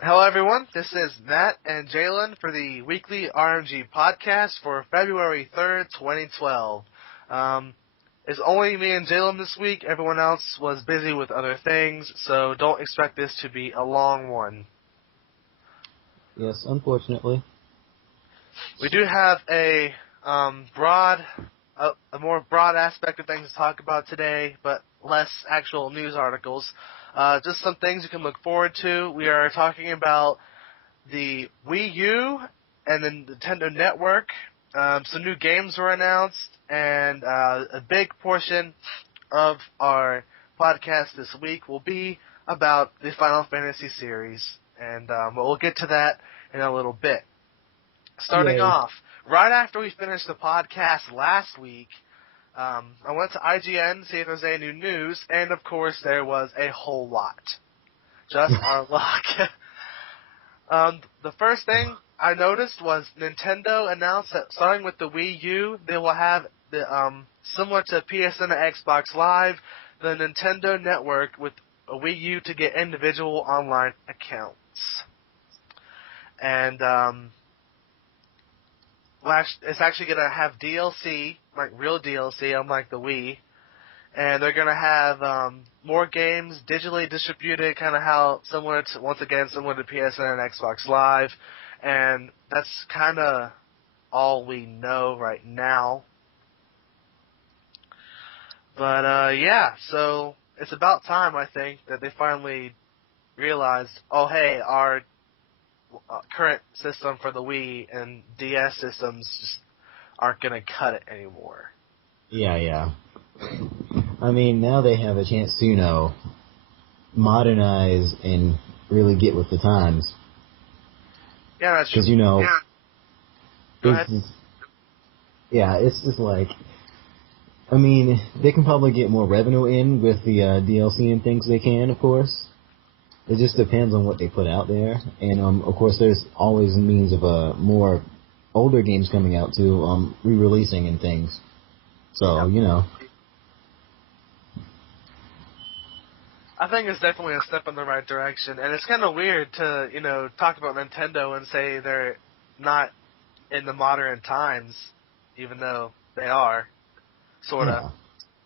Hello, everyone. This is Matt and Jalen for the weekly RMG podcast for February 3rd, 2012. It's only me and Jalen this week. Everyone else was busy with other things, so don't expect this to be a long one. Yes, unfortunately. We do have a more broad aspect of things to talk about today, but less actual news articles. Just some things you can look forward to. We are talking about the Wii U and the Nintendo Network. Some new games were announced, and a big portion of our podcast this week will be about the Final Fantasy series, and we'll get to that in a little bit. Starting off, right after we finished the podcast last week, I went to IGN to see if there was any new news, and of course there was a whole lot. Just our luck. The first thing I noticed was Nintendo announced that starting with the Wii U, they will have the similar to PSN and Xbox Live, the Nintendo Network with a Wii U to get individual online accounts. And it's actually going to have DLC, like real DLC, unlike the Wii. And they're going to have more games digitally distributed, kind of similar to PSN and Xbox Live. And that's kind of all we know right now. But, yeah, so it's about time, I think, that they finally realized, oh, hey, our current system for the Wii and DS systems just aren't going to cut it anymore. Yeah. I mean, now they have a chance to, modernize and really get with the times. Yeah, that's true. Because, Go ahead. It's just like, I mean, they can probably get more revenue in with the DLC and things they can, of course. It just depends on what they put out there. And, of course, there's always a means of more older games coming out, too, re-releasing and things. So, I think it's definitely a step in the right direction. And it's kind of weird to, talk about Nintendo and say they're not in the modern times, even though they are, sort of. Yeah.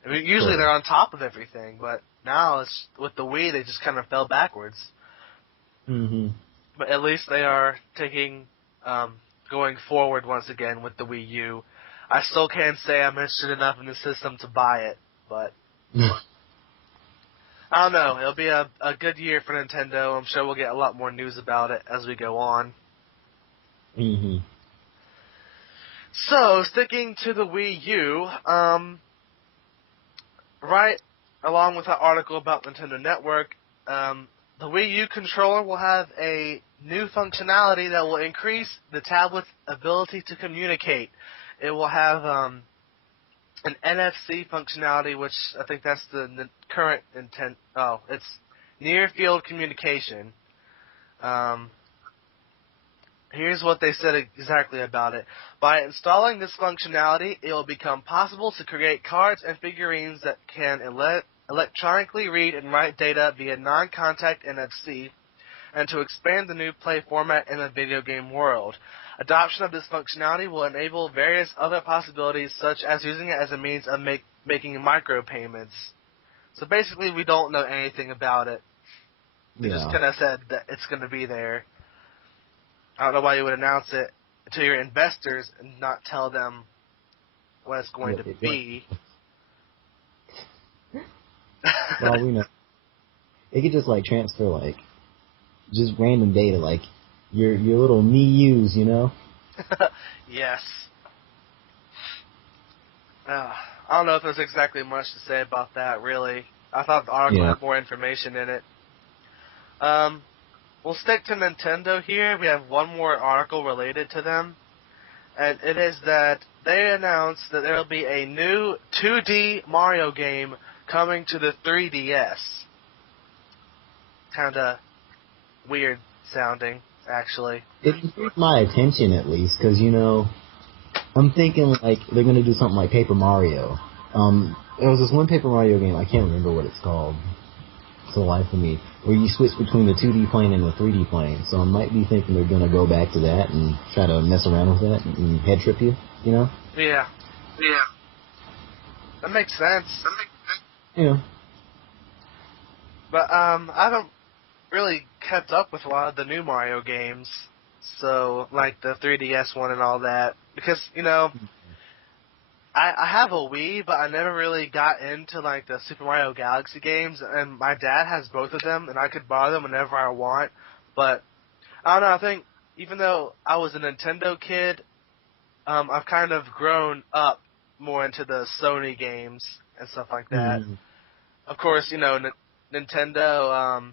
I mean, usually they're on top of everything, but now it's with the Wii, they just kind of fell backwards. Mm-hmm. But at least they are going forward once again with the Wii U. I still can't say I'm interested enough in the system to buy it, but I don't know. It'll be a good year for Nintendo. I'm sure we'll get a lot more news about it as we go on. Mm-hmm. So, sticking to the Wii U, right along with that article about Nintendo Network, the Wii U Controller will have a new functionality that will increase the tablet's ability to communicate. It will have an NFC functionality, which I think that's the current intent. Oh, it's near-field communication. Here's what they said exactly about it. By installing this functionality, it will become possible to create cards and figurines that can electronically read and write data via non-contact NFC, and to expand the new play format in the video game world. Adoption of this functionality will enable various other possibilities, such as using it as a means of making micropayments. So basically, we don't know anything about it. They just kind of said that it's going to be there. I don't know why you would announce it to your investors and not tell them what it's going to be. Well, we know. It could just, transfer, just random data, your little MIUs, Yes. I don't know if there's exactly much to say about that, really. I thought the article had more information in it. We'll stick to Nintendo here. We have one more article related to them. And it is that they announced that there will be a new 2D Mario game coming to the 3DS. Kind of weird sounding, actually. It piqued my attention, at least, because, I'm thinking, they're going to do something like Paper Mario. There was this one Paper Mario game, I can't remember what it's called. to life for me, where you switch between the 2D plane and the 3D plane. So I might be thinking they're gonna go back to that and try to mess around with that and head trip you, you know? Yeah. That makes sense. Yeah. But I haven't really kept up with a lot of the new Mario games, so like the 3DS one and all that, because I have a Wii, but I never really got into like the Super Mario Galaxy games, and my dad has both of them, and I could borrow them whenever I want. But I don't know. I think even though I was a Nintendo kid, I've kind of grown up more into the Sony games and stuff like that. Mm-hmm. Of course, Nintendo.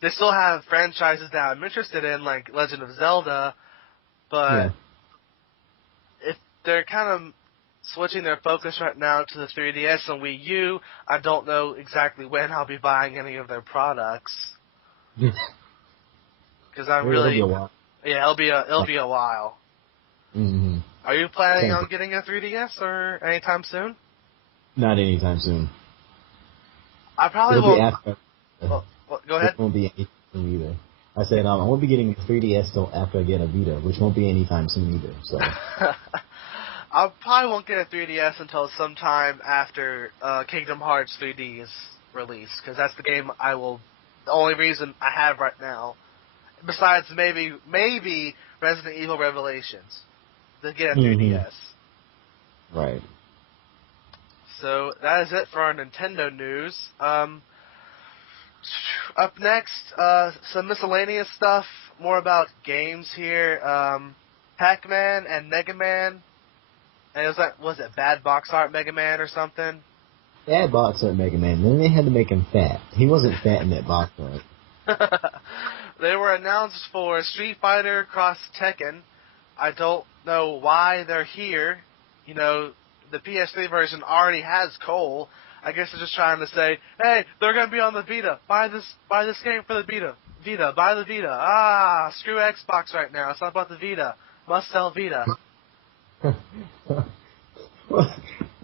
They still have franchises that I'm interested in, like Legend of Zelda, but if they're kind of switching their focus right now to the 3DS and Wii U, I don't know exactly when I'll be buying any of their products. Because I'm really, it'll be a while. Yeah, it'll be a while. Mm-hmm. Are you planning on getting a 3DS or anytime soon? Not anytime soon. I probably It'll won't. be after. Go ahead. It won't be anytime soon either. I said I won't be getting a 3DS till after I get a Vita, which won't be anytime soon either. So I probably won't get a 3DS until sometime after Kingdom Hearts 3D is released, because that's the game the only reason I have right now, besides maybe Resident Evil Revelations, to get a 3DS. Right. So that is it for our Nintendo news. Up next, some miscellaneous stuff, more about games here. Pac-Man and Mega Man. And was it Bad Box Art Mega Man or something? Bad Box Art Mega Man. Then they had to make him fat. He wasn't fat in that box art. They were announced for Street Fighter Cross Tekken. I don't know why they're here. The PS3 version already has Cole. I guess they're just trying to say, hey, they're going to be on the Vita. Buy this game for the Vita. Buy the Vita. Screw Xbox right now. It's not about the Vita. Must sell Vita.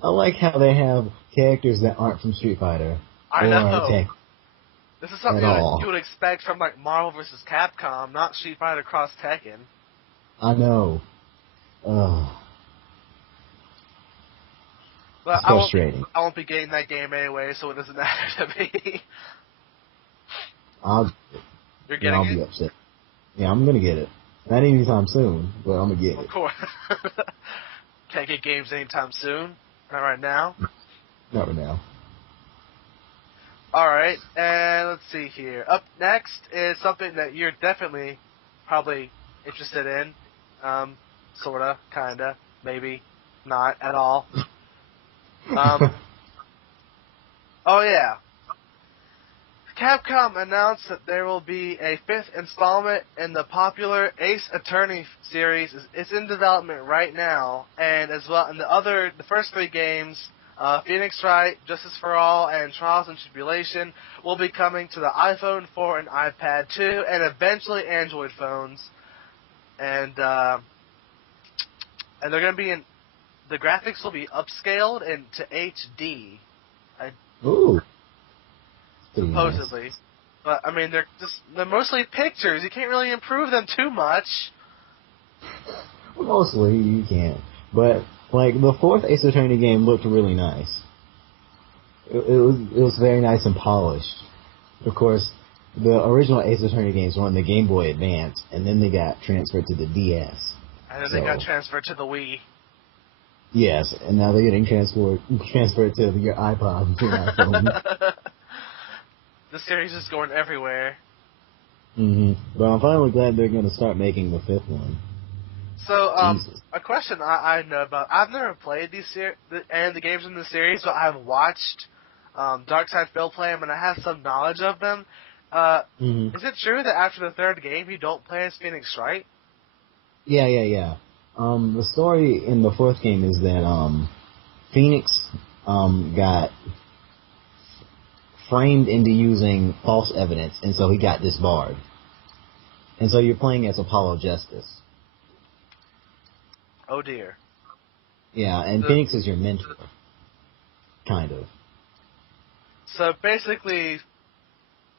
I like how they have characters that aren't from Street Fighter. I know. Tekken. This is something you would expect from like Marvel vs. Capcom, not Street Fighter Cross Tekken. I know. But it's frustrating. I won't be getting that game anyway, so it doesn't matter to me. You're getting I'll be upset. Yeah, I'm gonna get it. Not anytime soon, but I'm gonna get it. Of course. Can't get games anytime soon. Not right now. Not right now. Alright, and let's see here. Up next is something that you're definitely probably interested in. Sorta, kinda, maybe, not at all. Oh yeah. Capcom announced that there will be a 5th installment in the popular Ace Attorney series. It's in development right now, and as well, and the first 3 games, Phoenix Wright, Justice for All, and Trials and Tribulation, will be coming to the iPhone 4 and iPad 2, and eventually Android phones. And they're going to be the graphics will be upscaled into HD. Ooh. Supposedly. Nice. But, I mean, they're mostly pictures. You can't really improve them too much. Mostly, you can't. But, like, the 4th Ace Attorney game looked really nice. It was very nice and polished. Of course, the original Ace Attorney games were on the Game Boy Advance, and then they got transferred to the DS. And then they got transferred to the Wii. Yes, and now they're getting transferred to your iPod and your iPhone. The series is going everywhere. But I'm finally glad they're going to start making the 5th one. So, a question I know about. I've never played the games in the series, but I've watched Darkside Phil play them, and I have some knowledge of them. Is it true that after the 3rd game, you don't play as Phoenix Wright? Yeah. The story in the 4th game is that Phoenix got framed into using false evidence, and so he got disbarred. And so you're playing as Apollo Justice. Oh dear. Yeah, and Phoenix is your mentor. kind of. So basically,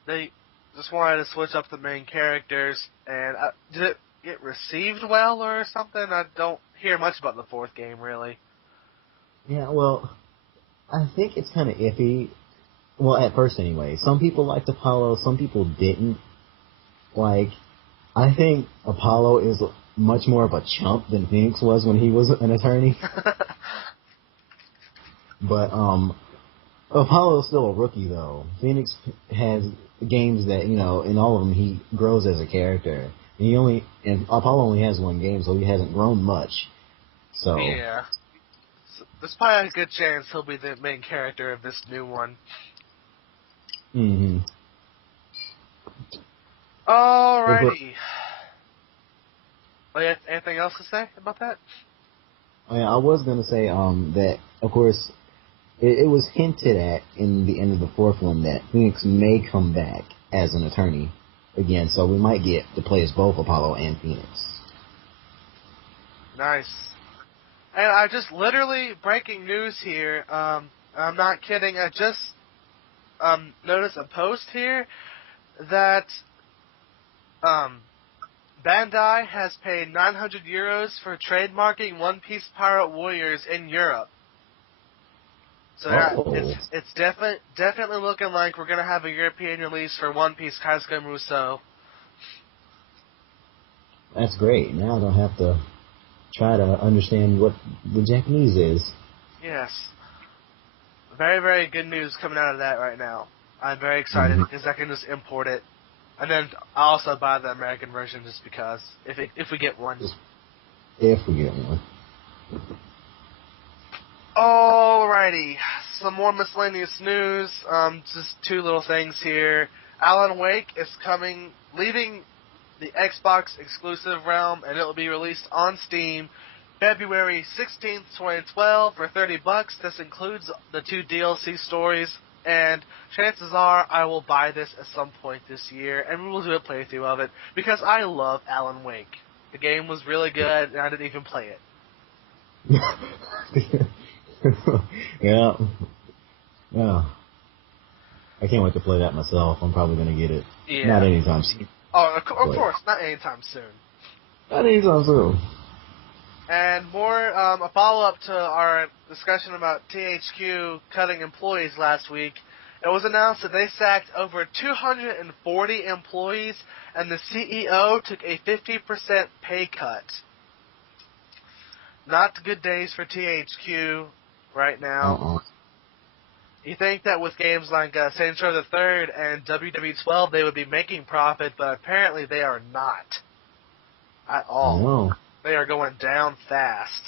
they just wanted to switch up the main characters, and did it get received well or something? I don't hear much about the fourth game, really. Yeah, well, I think it's kind of iffy. Well, at first anyway. Some people liked Apollo, some people didn't. Like, I think Apollo is much more of a chump than Phoenix was when he was an attorney. But, Apollo's still a rookie, though. Phoenix has games that, in all of them he grows as a character. And Apollo only has one game, so he hasn't grown much. So. Yeah. So there's probably a good chance he'll be the main character of this new one. Mm-hmm. Alrighty. Anything else to say about that? I was going to say that, of course, it was hinted at in the end of the fourth one that Phoenix may come back as an attorney again, so we might get to play as both Apollo and Phoenix. Nice. And I just literally, breaking news here, I'm not kidding, I just noticed a post here that Bandai has paid 900 euros for trademarking One Piece Pirate Warriors in Europe. So it's definitely looking like we're going to have a European release for One Piece Kaizuka Musou. That's great. Now I don't have to try to understand what the Japanese is. Yes. Very, very good news coming out of that right now. I'm very excited because I can just import it. And then I'll also buy the American version just because, if we get one. If we get one. Alrighty, some more miscellaneous news. Just two little things here. Alan Wake is leaving the Xbox exclusive realm, and it will be released on Steam February 16th, 2012 for $30. This includes the 2 DLC stories, and chances are I will buy this at some point this year, and we will do a playthrough of it, because I love Alan Wake. The game was really good, and I didn't even play it. Yeah. I can't wait to play that myself. I'm probably going to get it. Yeah. Not anytime soon. Oh, of course, not anytime soon. Not anytime soon. And more, a follow-up to our discussion about THQ cutting employees last week. It was announced that they sacked over 240 employees, and the CEO took a 50% pay cut. Not good days for THQ right now. You think that with games like Saints Row the Third and WW12 they would be making profit, but apparently they are not at all. They are going down fast.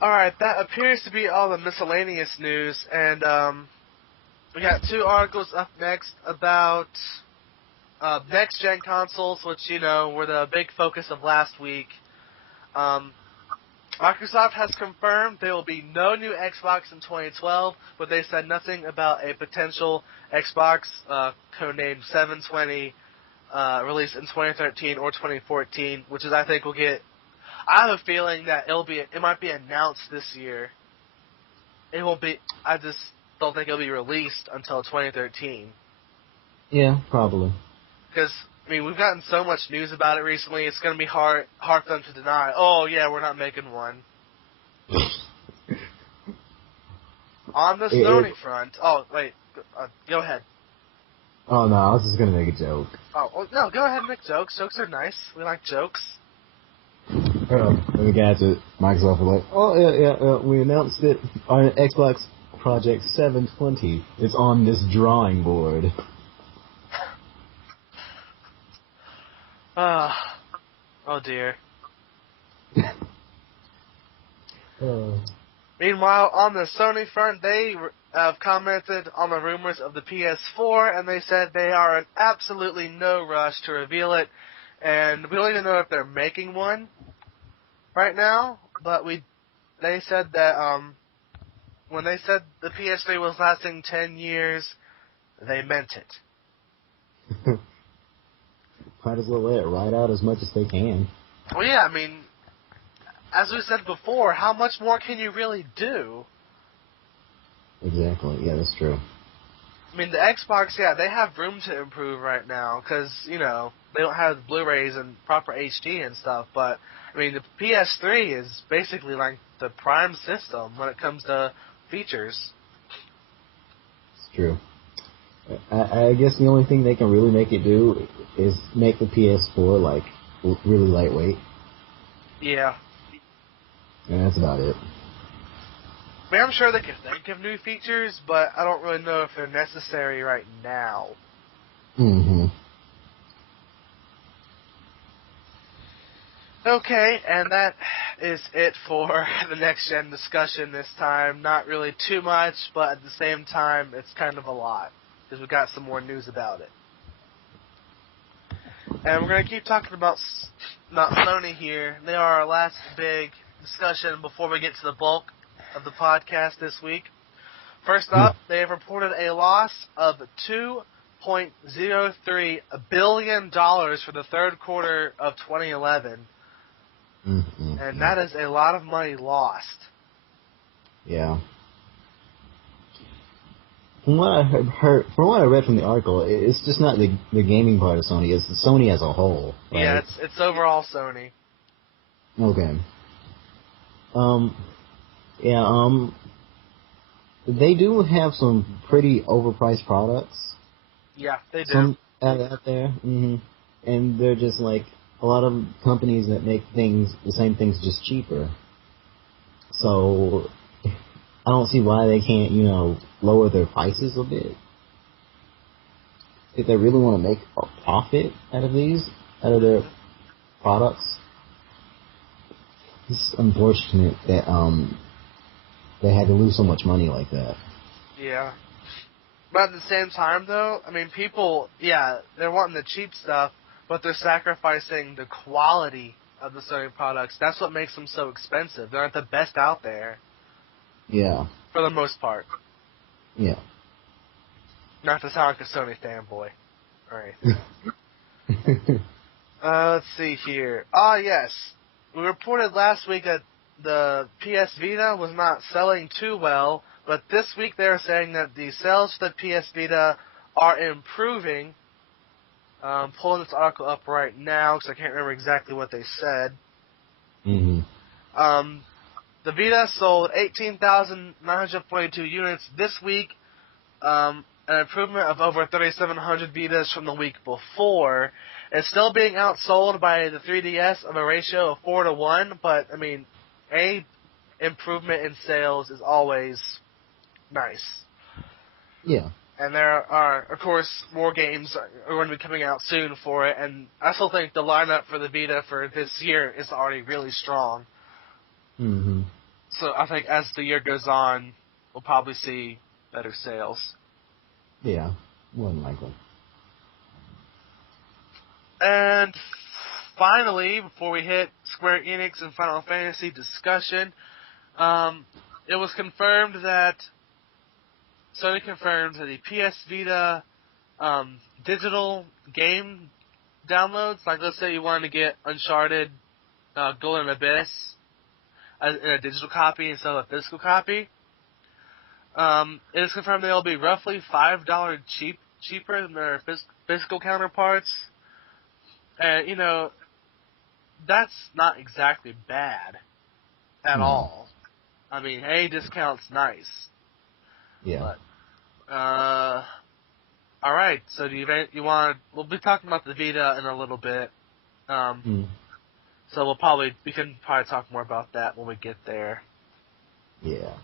Alright, that appears to be all the miscellaneous news, and we got 2 articles up next about next-gen consoles, which, were the big focus of last week. Microsoft has confirmed there will be no new Xbox in 2012, but they said nothing about a potential Xbox, codenamed 720, released in 2013 or 2014, which is, I think, will get... I have a feeling that it might be announced this year. It won't be... I just don't think it'll be released until 2013. Yeah, probably. Because, we've gotten so much news about it recently, it's going to be hard for them to deny, oh, yeah, we're not making one. On the Sony front... Oh, wait. Go ahead. Oh, no, I was just going to make a joke. Oh, well, no, go ahead and make jokes. Jokes are nice. We like jokes. The guys at Microsoft were like, oh, yeah, we announced it. Our Xbox Project 720 is on this drawing board. Oh dear. Meanwhile, on the Sony front, they have commented on the rumors of the PS4, and they said they are in absolutely no rush to reveal it, and we don't even know if they're making one right now, but they said that when they said the PS3 was lasting 10 years, they meant it. Might as well let it ride out as much as they can. Well, yeah, as we said before, how much more can you really do? Exactly. Yeah, that's true. I mean, the Xbox, yeah, they have room to improve right now because, you know, they don't have Blu-rays and proper HD and stuff, but, I mean, the PS3 is basically like the prime system when it comes to features. It's true. I guess the only thing they can really make it do is make the PS4, like, really lightweight. Yeah. And that's about it. I mean, I'm sure they can think of new features, but I don't really know if they're necessary right now. Mm-hmm. Okay, and that is it for the next-gen discussion this time. Not really too much, but at the same time, it's kind of a lot, because we've got some more news about it. And we're going to keep talking about Sony here. They are our last big discussion before we get to the bulk of the podcast this week. First up, they have reported a loss of $2.03 billion for the third quarter of 2011. Mm-hmm. And that is a lot of money lost. Yeah. From what I read from the article, it's just not the gaming part of Sony. It's Sony as a whole. Right? Yeah, it's overall Sony. Okay. Yeah. They do have some pretty overpriced products. Yeah, they do. Some out there. Mm-hmm. And they're just like a lot of companies that make the same things, just cheaper. So I don't see why they can't, lower their prices a bit. If they really want to make a profit out of their products. It's unfortunate that they had to lose so much money like that. Yeah. But at the same time, though, I mean, people, yeah, they're wanting the cheap stuff, but they're sacrificing the quality of the Sony products. That's what makes them so expensive. They're not the best out there. Yeah. For the most part. Yeah. Not to sound like a Sony fanboy or anything. Let's see here. Yes. We reported last week that the PS Vita was not selling too well, but this week they're saying that the sales for the PS Vita are improving. Pulling this article up right now because I can't remember exactly what they said. Mm-hmm. The Vita sold 18,942 units this week, an improvement of over 3,700 Vitas from the week before. It's still being outsold by the 3DS of a ratio of 4-1, but, I mean, improvement in sales is always nice. Yeah. And there are, of course, more games are going to be coming out soon for it, and I still think the lineup for the Vita for this year is already really strong. Mm-hmm. So I think as the year goes on, we'll probably see better sales. Yeah, more than likely. And finally, before we hit Square Enix and Final Fantasy discussion, it was confirmed that Sony confirmed that the PS Vita digital game downloads, like let's say you wanted to get Uncharted Golden Abyss in a digital copy instead of a physical copy, it is confirmed they'll be roughly $5 cheaper than their physical counterparts. And, that's not exactly bad at all. I mean, hey, discount's nice. Yeah. But, alright, so do you want to, we'll be talking about the Vita in a little bit. So we can probably talk more about that when we get there. Yeah.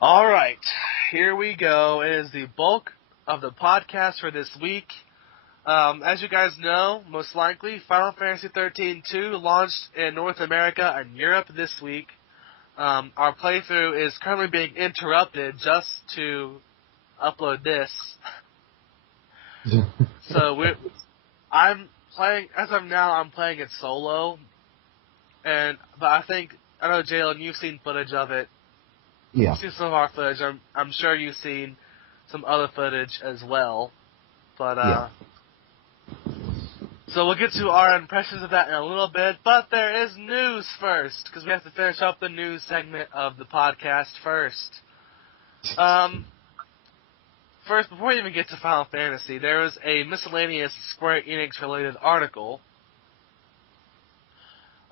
Alright, here we go. It is the bulk of the podcast for this week. As you guys know, most likely, Final Fantasy XIII-2 launched in North America and Europe this week. Our playthrough is currently being interrupted just to upload this. So I'm playing it solo, but I know Jalen, you've seen footage of it. Yeah. You've seen some of our footage. I'm sure you've seen some other footage as well. But yeah. So we'll get to our impressions of that in a little bit, but there is news first, because we have to finish up the news segment of the podcast first. First, before we even get to Final Fantasy, there was a miscellaneous Square Enix related article.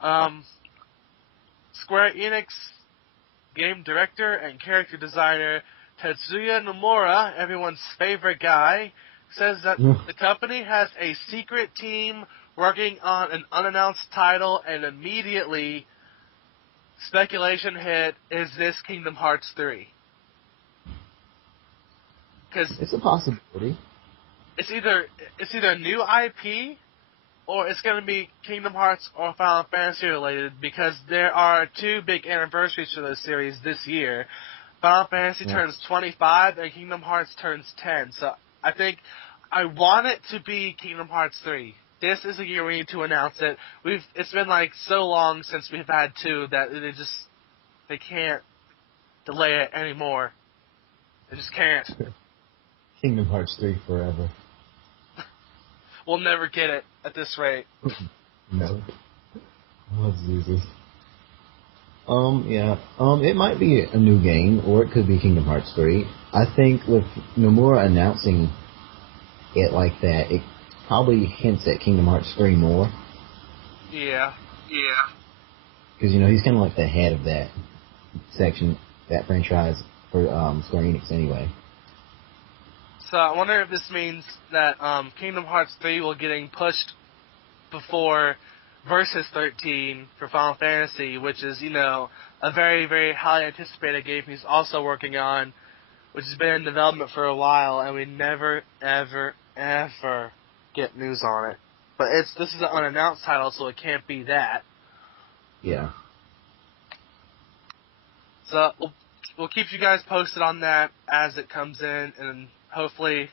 Square Enix game director and character designer Tetsuya Nomura, everyone's favorite guy, says that the company has a secret team working on an unannounced title, and immediately speculation hit, is this Kingdom Hearts 3? Because It's a possibility. it's either a new IP or it's going to be Kingdom Hearts or Final Fantasy related, because there are two big anniversaries for those series this year. Final Fantasy turns 25 and Kingdom Hearts turns 10. So I think I want it to be Kingdom Hearts 3. This is a year we need to announce it. It's been like so long since we've had two that they can't delay it anymore. They just can't. Kingdom Hearts 3 forever. We'll never get it at this rate. No. Oh, Jesus. Yeah. It might be a new game, or it could be Kingdom Hearts 3. I think with Nomura announcing it like that, it probably hints at Kingdom Hearts 3 more. Yeah. Because, he's kind of like the head of that section, that franchise for Square Enix anyway. So I wonder if this means that Kingdom Hearts 3 will getting pushed before Versus 13 for Final Fantasy, which is, a very, very highly anticipated game he's also working on, which has been in development for a while, and we never, ever, ever get news on it. But this is an unannounced title, so it can't be that. Yeah. So we'll keep you guys posted on that as it comes in, and hopefully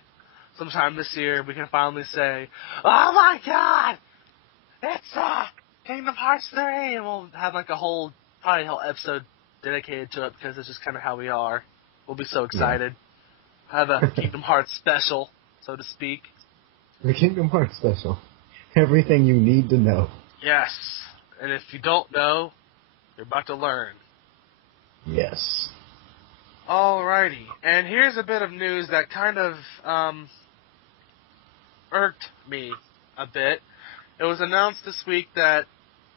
sometime this year we can finally say, oh my god! It's Kingdom Hearts 3! And we'll have like probably a whole episode dedicated to it, because it's just kind of how we are. We'll be so excited. Yeah. Have a Kingdom Hearts special, so to speak. The Kingdom Hearts special. Everything you need to know. Yes. And if you don't know, you're about to learn. Yes. Alrighty. And here's a bit of news that kind of irked me a bit. It was announced this week that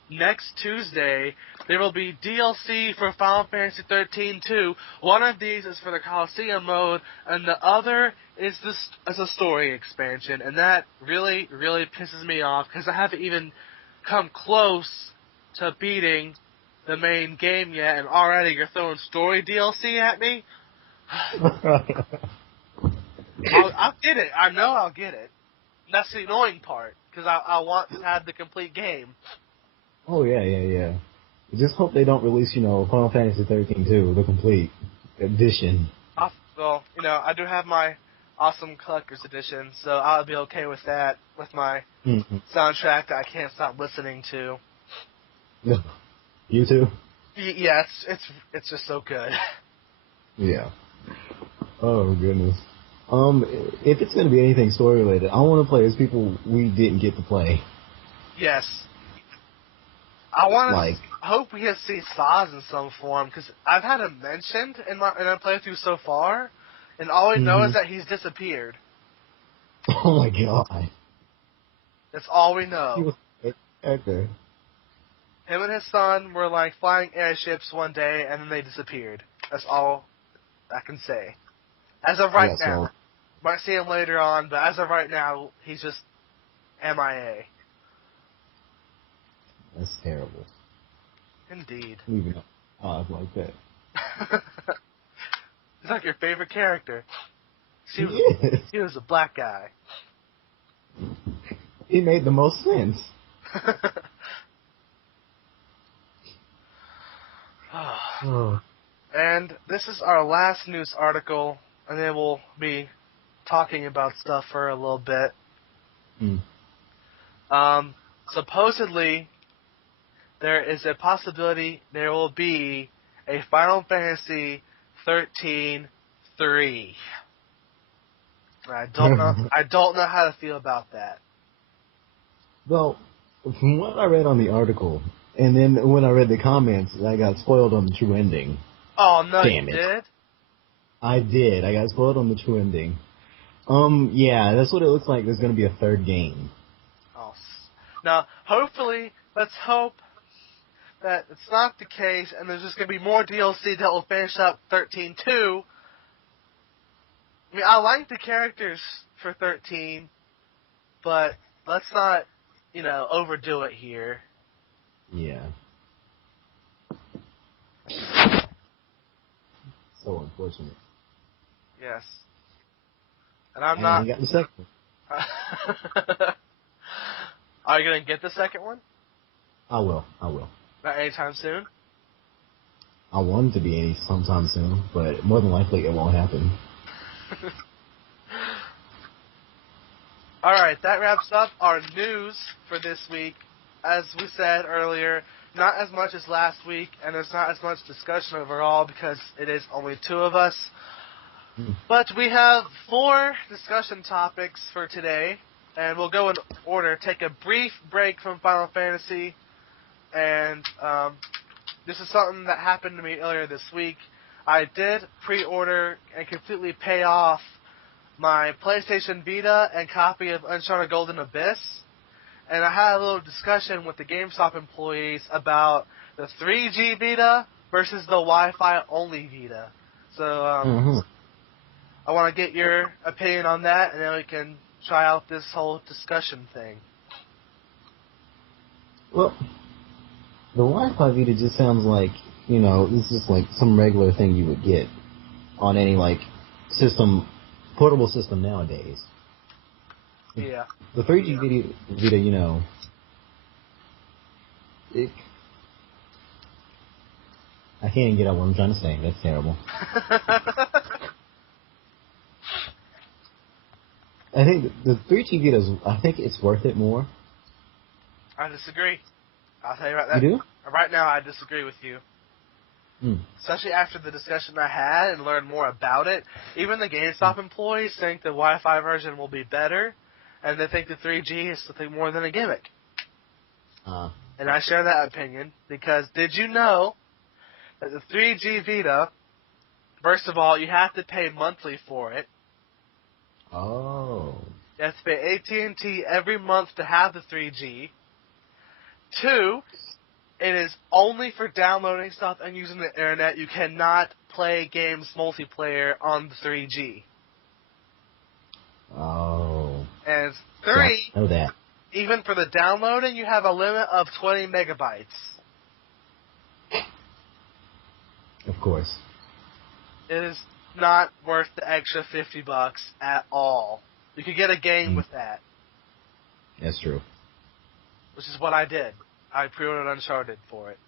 next Tuesday there will be DLC for Final Fantasy XIII-2. One of these is for the Coliseum mode, and the other is as a story expansion. And that really, really pisses me off, because I haven't even come close to beating the main game yet, and already you're throwing story DLC at me? I'll get it. I know I'll get it. That's the annoying part, because I want to have the complete game. Oh, yeah. Just hope they don't release, Final Fantasy XIII-2, the complete edition. Well, I do have my awesome collector's edition, so I'll be okay with that, with my soundtrack that I can't stop listening to. You too? Yeah, it's just so good. Yeah. Oh, goodness. If it's going to be anything story related, I want to play as people we didn't get to play. Yes. I want to hope we see Saz in some form, because I've had him mentioned in my playthrough so far, and all we know is that he's disappeared. Oh my god. That's all we know. He was okay. Him and his son were flying airships one day, and then they disappeared. That's all I can say. As of right now. Might see him later on, but as of right now, he's just MIA. That's terrible. Indeed. Leaving odd like that. He's like your favorite character. He was a black guy. He made the most sense. And this is our last news article, and then we'll be talking about stuff for a little bit. Supposedly, there is a possibility there will be a Final Fantasy XIII-3. I don't know how to feel about that. Well, from what I read on the article, and then when I read the comments, I got spoiled on the true ending. Oh, no, you Damn it. did? I did. I got spoiled on the true ending. Yeah, that's what it looks like. There's going to be a third game. Oh. Now, hopefully, let's hope that it's not the case, and there's just going to be more DLC that will finish up 13-2. I mean, I like the characters for 13, but let's not, overdo it here. Yeah. So unfortunate. Yes. And I'm I not... ain't got the second one. Are you going to get the second one? I will. Not anytime soon? I want it to be sometime soon, but more than likely it won't happen. Alright, that wraps up our news for this week. As we said earlier, not as much as last week, and there's not as much discussion overall because it is only two of us. But we have 4 discussion topics for today, and we'll go in order. Take a brief break from Final Fantasy, and this is something that happened to me earlier this week. I did pre-order and completely pay off my PlayStation Vita and copy of Uncharted Golden Abyss, and I had a little discussion with the GameStop employees about the 3G Vita versus the Wi-Fi only Vita. So I want to get your opinion on that, and then we can try out this whole discussion thing. Well, the Wi-Fi Vita just sounds like, it's just like some regular thing you would get on any, portable system nowadays. Yeah. The 3G Vita, I can't even get out what I'm trying to say. That's terrible. I think the 3G Vita, I think it's worth it more. I disagree. I'll tell you right now. You do? Right now, I disagree with you. Especially after the discussion I had and learned more about it. Even the GameStop employees think the Wi-Fi version will be better, and they think the 3G is something more than a gimmick. And I share that opinion, because did you know that the 3G Vita, first of all, you have to pay monthly for it. Oh. You have to pay AT&T every month to have the 3G. 2, it is only for downloading stuff and using the internet. You cannot play games multiplayer on the 3G. Oh. And 3, I know that. Even for the downloading, you have a limit of 20 megabytes. Of course. It is not worth the extra $50 at all. You could get a game with that. That's true. Which is what I did. I pre-ordered Uncharted for it.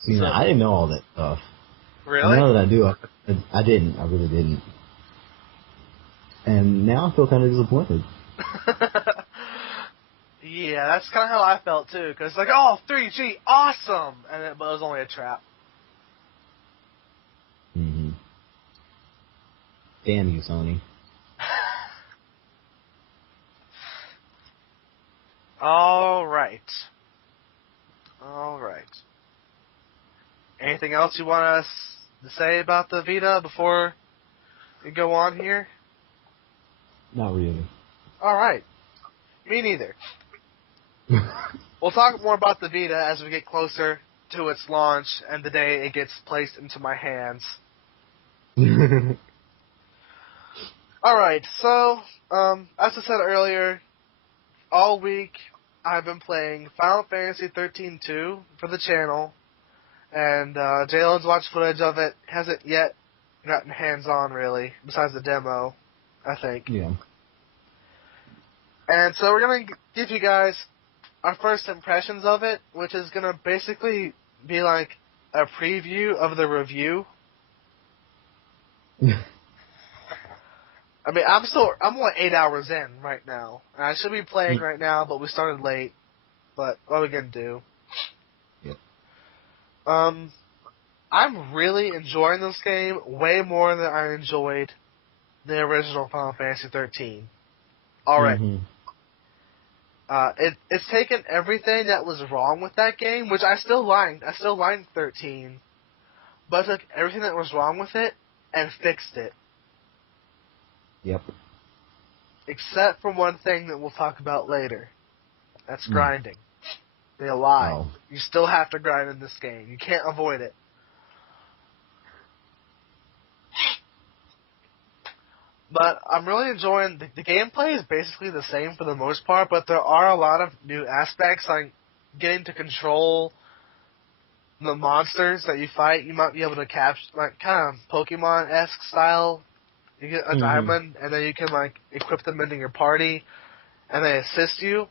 See, I didn't know all that stuff. Really? Now that I do, I didn't. I really didn't. And now I feel kind of disappointed. Yeah, that's kind of how I felt too. Because it's like, oh, 3G, awesome! But it was only a trap. Mm-hmm. Damn you, Sony. Alright. Anything else you want us to say about the Vita before we go on here? Not really. Alright. Me neither. We'll talk more about the Vita as we get closer to its launch and the day it gets placed into my hands. Alright, so, as I said earlier, all week I've been playing Final Fantasy XIII-2 for the channel, and Jalen's watched footage of it, hasn't yet gotten hands-on really, besides the demo, I think. Yeah. And so we're going to give you guys our first impressions of it, which is going to basically be like a preview of the review. I mean, I'm only 8 hours in right now. And I should be playing right now, but we started late. But what are we going to do? Yep. I'm really enjoying this game way more than I enjoyed the original Final Fantasy XIII already. Mm-hmm. It's taken everything that was wrong with that game, which I still liked. I still liked 13, but it took everything that was wrong with it and fixed it. Yep. Except for one thing that we'll talk about later. That's grinding. They lie. Oh. You still have to grind in this game. You can't avoid it. But I'm really enjoying the gameplay is basically the same for the most part, but there are a lot of new aspects, like getting to control the monsters that you fight. You might be able to capture, like, kind of Pokemon-esque style. You get a diamond, and then you can, like, equip them into your party, and they assist you.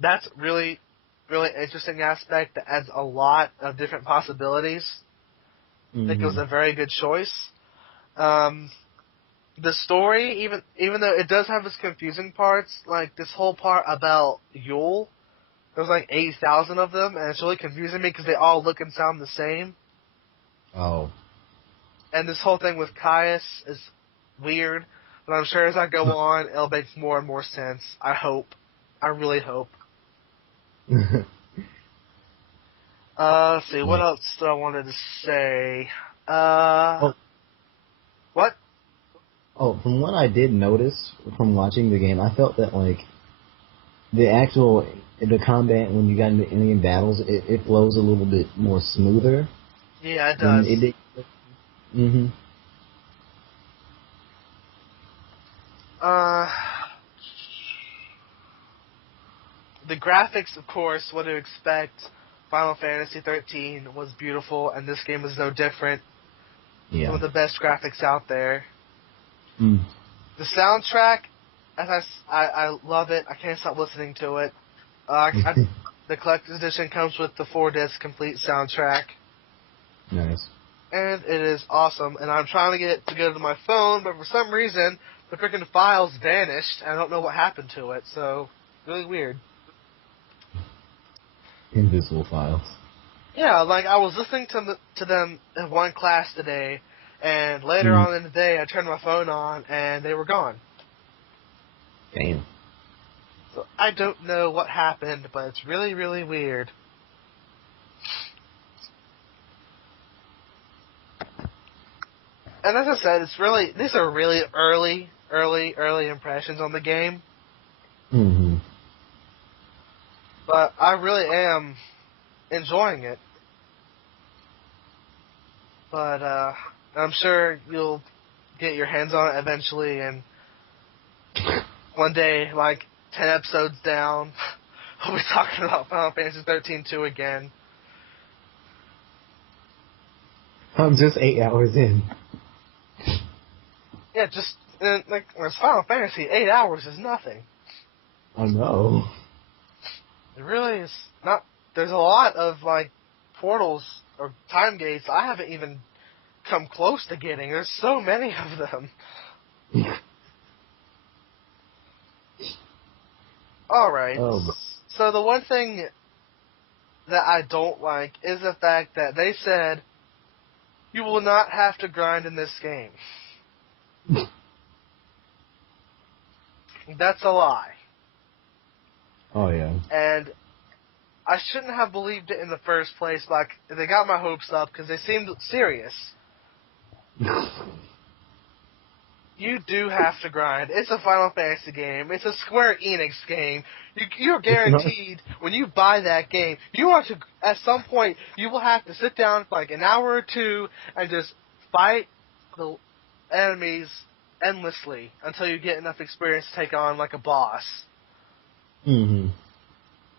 That's really, really interesting aspect that adds a lot of different possibilities. I think it was a very good choice. The story, even though it does have its confusing parts, like this whole part about Yule, there's like 8,000 of them, and it's really confusing me because they all look and sound the same. Oh. And this whole thing with Caius is weird, but I'm sure as I go on, it'll make more and more sense. I hope. I really hope. Let's see, what else do I wanted to say? What? Oh, from what I did notice from watching the game, I felt that, like, the combat when you got into alien battles, it flows a little bit more smoother. Yeah, it does. The graphics, of course, what to expect. Final Fantasy XIII was beautiful, and this game is no different. Yeah. Some of the best graphics out there. Mm. The soundtrack, I love it. I can't stop listening to it. The collector's edition comes with the 4-disc complete soundtrack. Nice. And it is awesome. And I'm trying to get it to go to my phone, but for some reason, the freaking files vanished. I don't know what happened to it, so really weird. Invisible files. Yeah, like I was listening to them in one class today, and later on in the day, I turned my phone on, and they were gone. Damn. So I don't know what happened, but it's really, really weird. And as I said, these are really early impressions on the game. Mm-hmm. But I really am enjoying it. But I'm sure you'll get your hands on it eventually, and one day, like 10 episodes down, we'll be talking about Final Fantasy XIII-2 again. I'm just 8 hours in. Yeah, like, it's Final Fantasy, 8 hours is nothing. I know. It really is not. There's a lot of, like, portals or time gates I haven't even come close to getting. There's so many of them. Alright. Oh. So the one thing that I don't like is the fact that they said you will not have to grind in this game. That's a lie. Oh, yeah. And I shouldn't have believed it in the first place, but they got my hopes up because they seemed serious. You do have to grind. It's a Final Fantasy game. It's a Square Enix game. You're guaranteed when you buy that game, you want to, at some point, you will have to sit down for like an hour or two and just fight the enemies endlessly until you get enough experience to take on like a boss. Mm-hmm.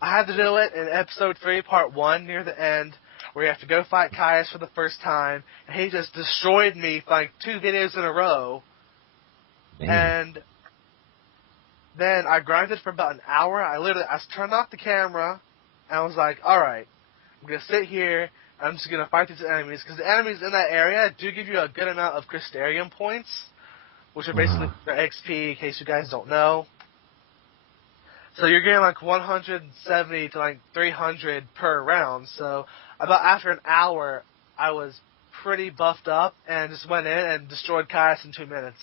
I had to do it in episode 3, part 1, near the end, where you have to go fight Caius for the first time, and he just destroyed me for like 2 videos in a row. Damn. And then I grinded for about an hour. I turned off the camera, and I was like, alright, I'm going to sit here, and I'm just going to fight these enemies, because the enemies in that area do give you a good amount of Crystarium points, which are basically their XP, in case you guys don't know. So you're getting like 170 to like 300 per round. So about after an hour, I was pretty buffed up and just went in and destroyed Caius in 2 minutes.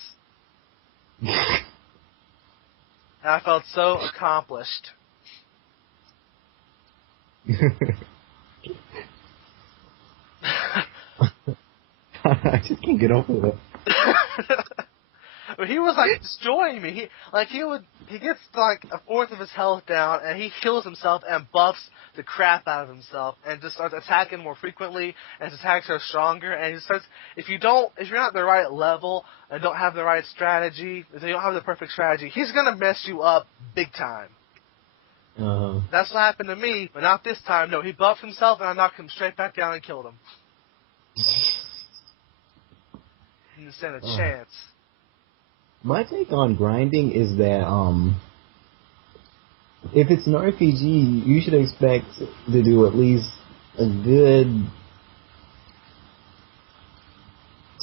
And I felt so accomplished. I just can't get over it. But he was like destroying me. He gets like a fourth of his health down, and he heals himself and buffs the crap out of himself, and just starts attacking more frequently, and his attacks are stronger. And he starts if you're not at the right level and don't have the right strategy, if you don't have the perfect strategy, he's gonna mess you up big time. That's what happened to me, but not this time. No, he buffed himself, and I knocked him straight back down and killed him. He didn't stand a chance. My take on grinding is that if it's an RPG, you should expect to do at least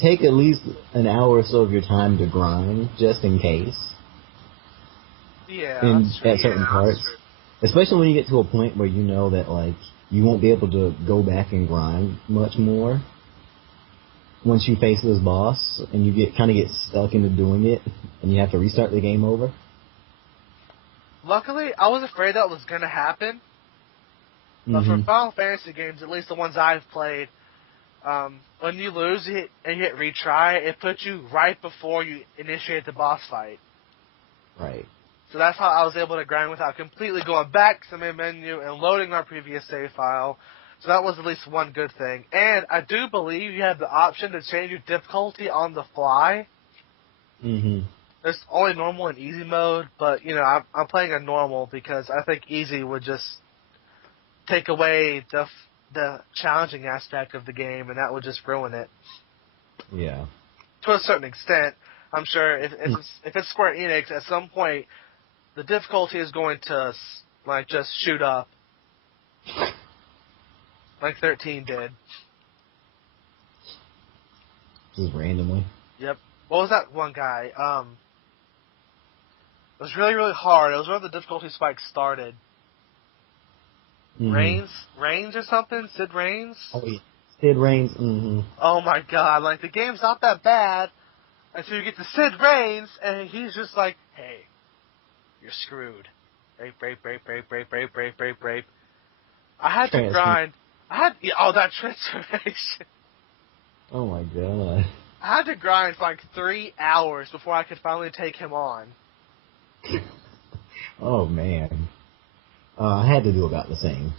take at least an hour or so of your time to grind, just in case. Yeah, at certain parts. Especially when you get to a point where you know that, like, you won't be able to go back and grind much more once you face this boss, and you get stuck into doing it, and you have to restart the game over. Luckily, I was afraid that was going to happen. But for Final Fantasy games, at least the ones I've played, when you lose and you hit retry, it puts you right before you initiate the boss fight. Right. So that's how I was able to grind without completely going back to the main menu and loading our previous save file. So that was at least one good thing. And I do believe you have the option to change your difficulty on the fly. There's only normal and easy mode, but, you know, I'm playing a normal because I think easy would just take away the challenging aspect of the game, and that would just ruin it. Yeah. To a certain extent. I'm sure if it's Square Enix, at some point, the difficulty is going to, like, just shoot up. Like 13 did. Just randomly? Yep. What was that one guy? It was really, really hard. It was where the difficulty spike started. Reigns or something? Sid Reigns? Oh, yeah. Sid Reigns, Oh my god, like, the game's not that bad until you get to Sid Reigns, and he's just like, hey, you're screwed. Rape, rape, rape, rape, rape, rape, rape, rape, rape. I had to grind. That transformation. Oh my god. I had to grind for like 3 hours before I could finally take him on. Oh man. I had to do about the same.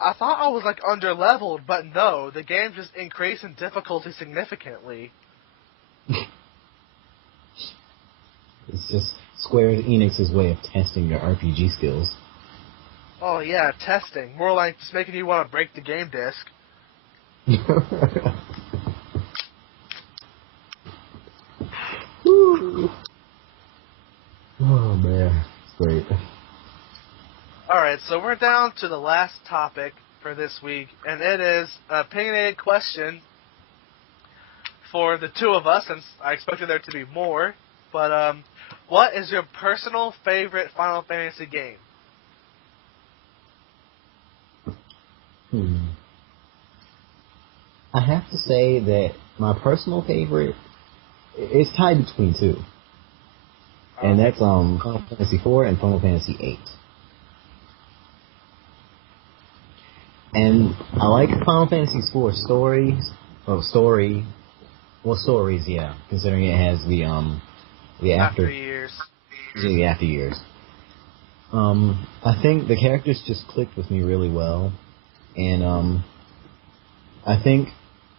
I thought I was like under-leveled, but no, the game just increased in difficulty significantly. It's just Square Enix's way of testing your RPG skills. Oh yeah, testing. More like just making you want to break the game disc. Oh man, it's great. Alright, so we're down to the last topic for this week, and it is an opinionated question for the two of us, since I expected there to be more. But, what is your personal favorite Final Fantasy game? I have to say that my personal favorite is tied between two. And that's Final Fantasy IV and Final Fantasy VIII. And I like Final Fantasy IV stories, yeah, considering it has the after years. The after years. I think the characters just clicked with me really well, and I think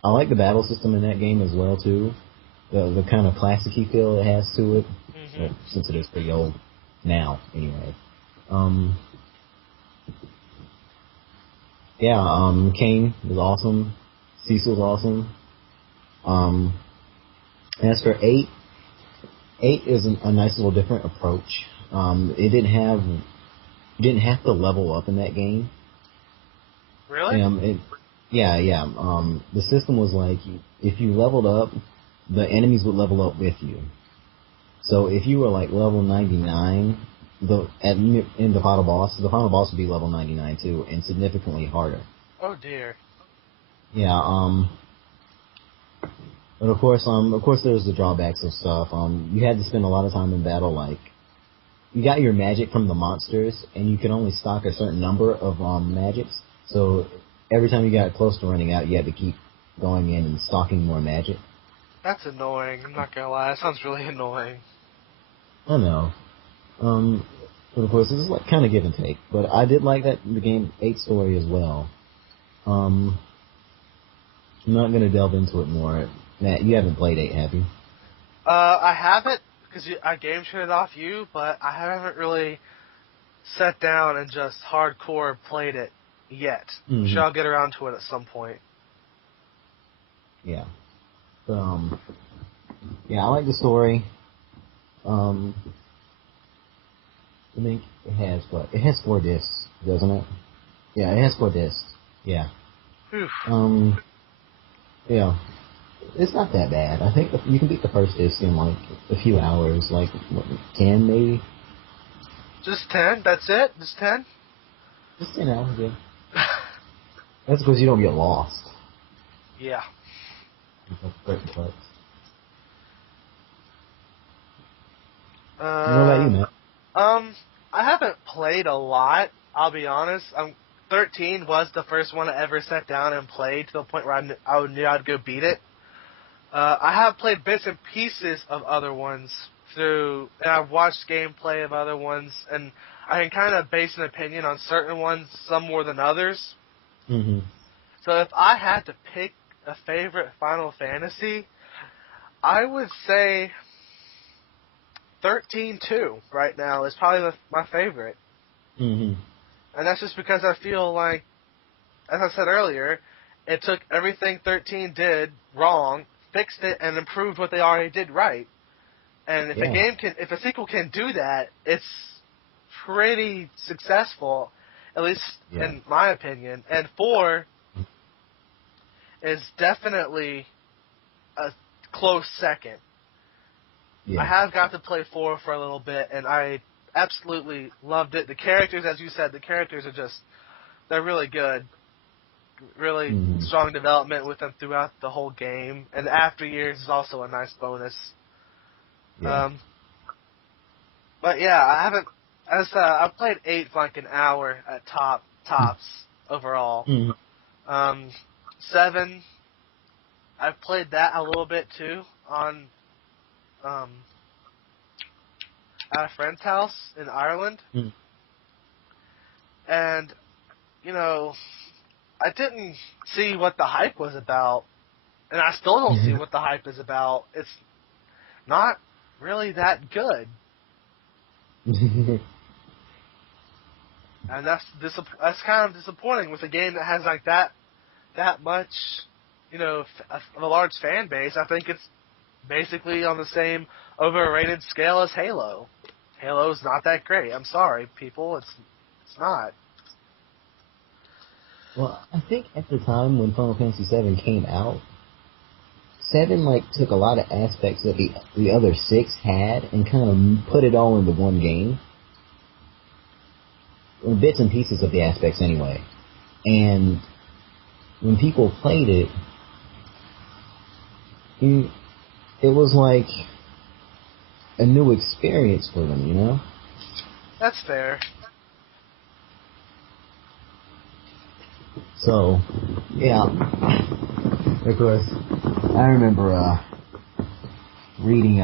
I like the battle system in that game as well too. The kind of classic-y feel it has to it, since it is pretty old now, anyway. Kane was awesome. Cecil's awesome. As for 8 is a nice little different approach. You didn't have to level up in that game. Really? The system was like, if you leveled up, the enemies would level up with you. So if you were like level 99, in the final boss would be level 99 too, and significantly harder. Oh dear. Yeah, But of course, there's the drawbacks of stuff. You had to spend a lot of time in battle. Like, you got your magic from the monsters, and you could only stock a certain number of magics. So every time you got close to running out, you had to keep going in and stocking more magic. That's annoying. I'm not gonna lie. That sounds really annoying. I know. But of course, this is like kind of give and take. But I did like that the game 8 story as well. I'm not gonna delve into it more. Matt, you haven't played 8, have you? I haven't, because I game traded off you, but I haven't really sat down and just hardcore played it yet. Mm-hmm. I'm sure I'll get around to it at some point. Yeah. But, yeah, I like the story. I think it has what? It has 4 discs, doesn't it? Yeah, it has 4 discs. Yeah. Oof. Yeah. It's not that bad. I think you can beat the first disc in like a few hours, like what, 10 maybe. Just 10? That's it? Just 10? Just 10 hours, yeah. That's because you don't get lost. Yeah. What about you, Matt? I haven't played a lot, I'll be honest. 13 was the first one I ever sat down and played to the point where I knew I'd go beat it. I have played bits and pieces of other ones and I've watched gameplay of other ones, and I can kind of base an opinion on certain ones, some more than others. Mm-hmm. So if I had to pick a favorite Final Fantasy, I would say 13-2 right now is probably my favorite. Mm-hmm. And that's just because I feel like, as I said earlier, it took everything 13 did wrong, fixed it, and improved what they already did right. And if if a sequel can do that, it's pretty successful, at least in my opinion. And 4 is definitely a close second. Yeah. I have got to play 4 for a little bit, and I absolutely loved it. The characters, as you said, they're really good. Really strong development with them throughout the whole game. And After Years is also a nice bonus. Yeah. But yeah, I've played 8 for like an hour at tops overall. 7, I've played that a little bit too on at a friend's house in Ireland. And, I didn't see what the hype was about, and I still don't see what the hype is about. It's not really that good. And that's kind of disappointing with a game that has like that much, of a large fan base. I think it's basically on the same overrated scale as Halo. Halo's not that great. I'm sorry, people. It's not. Well, I think at the time when Final Fantasy VII came out, 7 took a lot of aspects that the other 6 had and kind of put it all into one game. Bits and pieces of the aspects anyway. And when people played it, it was like a new experience for them, you know? That's fair. So, yeah. Of course, I remember reading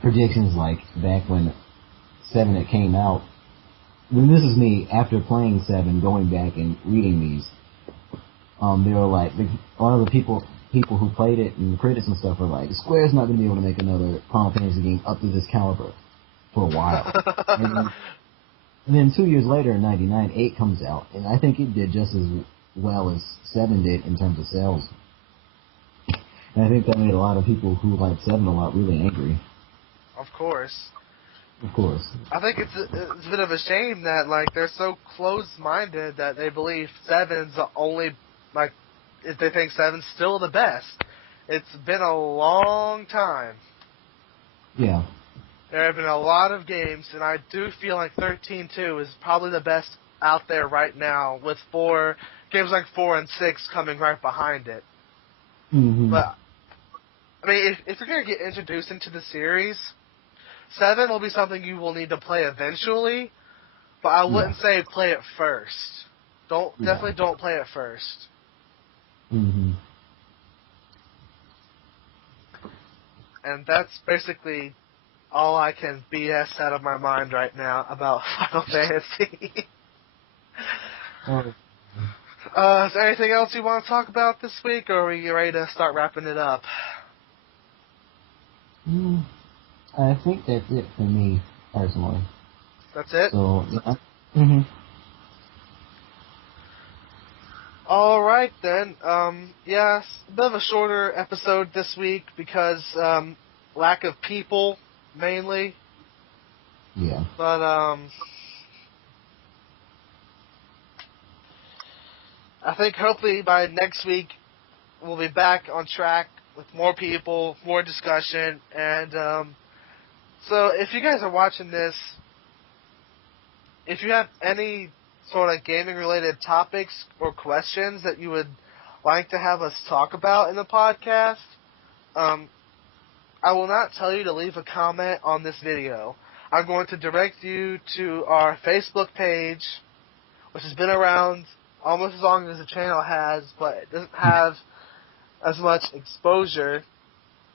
predictions back when 7 it came out. When this is me after playing 7, going back and reading these. They were like, a lot of the people who played it and the critics and stuff were like, Square's not going to be able to make another Final Fantasy game up to this caliber for a while. and then 2 years later, in '99, 8 comes out, and I think it did just as well as 7 did in terms of sales. And I think that made a lot of people who liked 7 a lot really angry. Of course. Of course. I think it's a bit of a shame that they're so close-minded that they believe 7's the only if they think 7's still the best. It's been a long time. Yeah. There have been a lot of games, and I do feel like 13-2 is probably the best out there right now, with games like 4 and 6 coming right behind it. Mm-hmm. But I mean, if you're going to get introduced into the series, 7 will be something you will need to play eventually, but I wouldn't say play it first. Definitely don't play it first. Mm-hmm. And that's basically all I can BS out of my mind right now about Final Fantasy. Is there anything else you want to talk about this week, or are we ready to start wrapping it up? I think that's it for me, personally. That's it? So, yeah. Mm-hmm. Alright then, yeah, a bit of a shorter episode this week because, lack of people, mainly. Yeah. But, I think hopefully by next week we'll be back on track with more people, more discussion, and, so if you guys are watching this, if you have any sort of gaming-related topics or questions that you would like to have us talk about in the podcast, I will not tell you to leave a comment on this video. I'm going to direct you to our Facebook page, which has been around almost as long as the channel has, but it doesn't have as much exposure.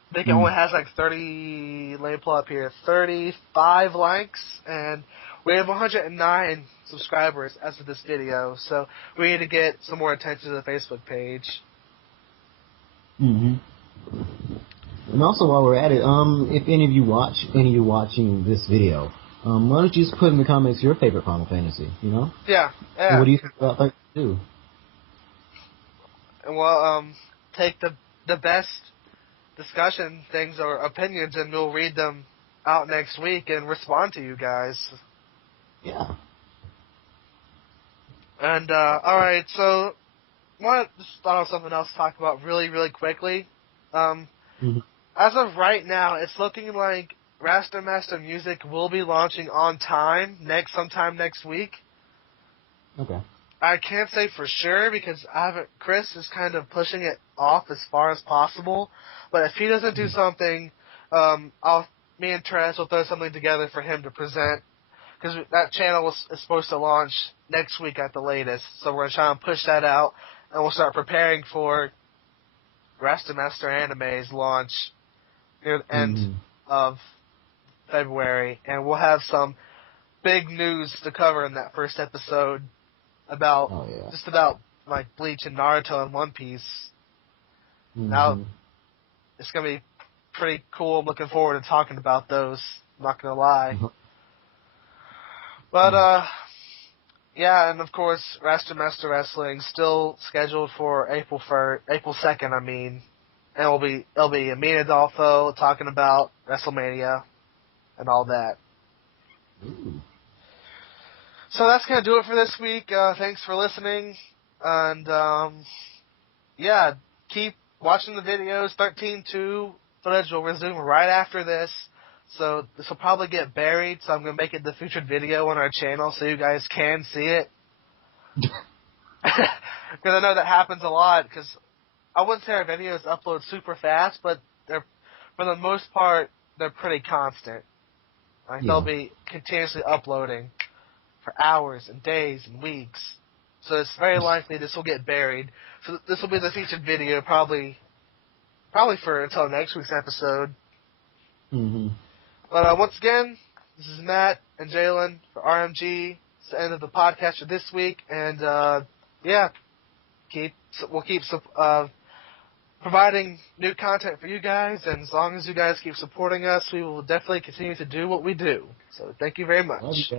I think it only has like 30, let me pull up here, 35 likes, and we have 109 subscribers as of this video, so we need to get some more attention to the Facebook page. Mm-hmm. And also, while we're at it, if any of you watching this video, why don't you just put in the comments your favorite Final Fantasy, you know? Yeah. So what do you think about 32? And we'll take the best discussion things or opinions, and we'll read them out next week and respond to you guys. Yeah. And, alright, so, I just thought of something else to talk about really, really quickly. As of right now, it's looking like RasterMaster Music will be launching on time sometime next week. Okay. I can't say for sure because Chris is kind of pushing it off as far as possible. But if he doesn't do something, me and Trez will throw something together for him to present. Because that channel is supposed to launch next week at the latest. So we're going to try and push that out. And we'll start preparing for RasterMaster Anime's launch near the end of February. And we'll have some big news to cover in that first episode about just about like Bleach and Naruto and One Piece. Now it's gonna be pretty cool. I'm looking forward to talking about those. I'm not gonna lie. But yeah, and of course, RasterMaster Wrestling still scheduled for April 2nd. I mean, and it'll be me and Adolfo talking about WrestleMania and all that. So that's going to do it for this week. Thanks for listening. And, yeah, keep watching the videos. 13.2 footage will resume right after this. So this will probably get buried, so I'm going to make it the featured video on our channel so you guys can see it. Because I know that happens a lot, because I wouldn't say our videos upload super fast, but they're, for the most part, they're pretty constant. Like, they'll be continuously uploading for hours and days and weeks. So it's very likely this will get buried. So this will be the featured video probably for until next week's episode. But once again, this is Matt and Jalen for RMG. It's the end of the podcast for this week. And yeah, we'll keep providing new content for you guys. And as long as you guys keep supporting us, we will definitely continue to do what we do. So thank you very much.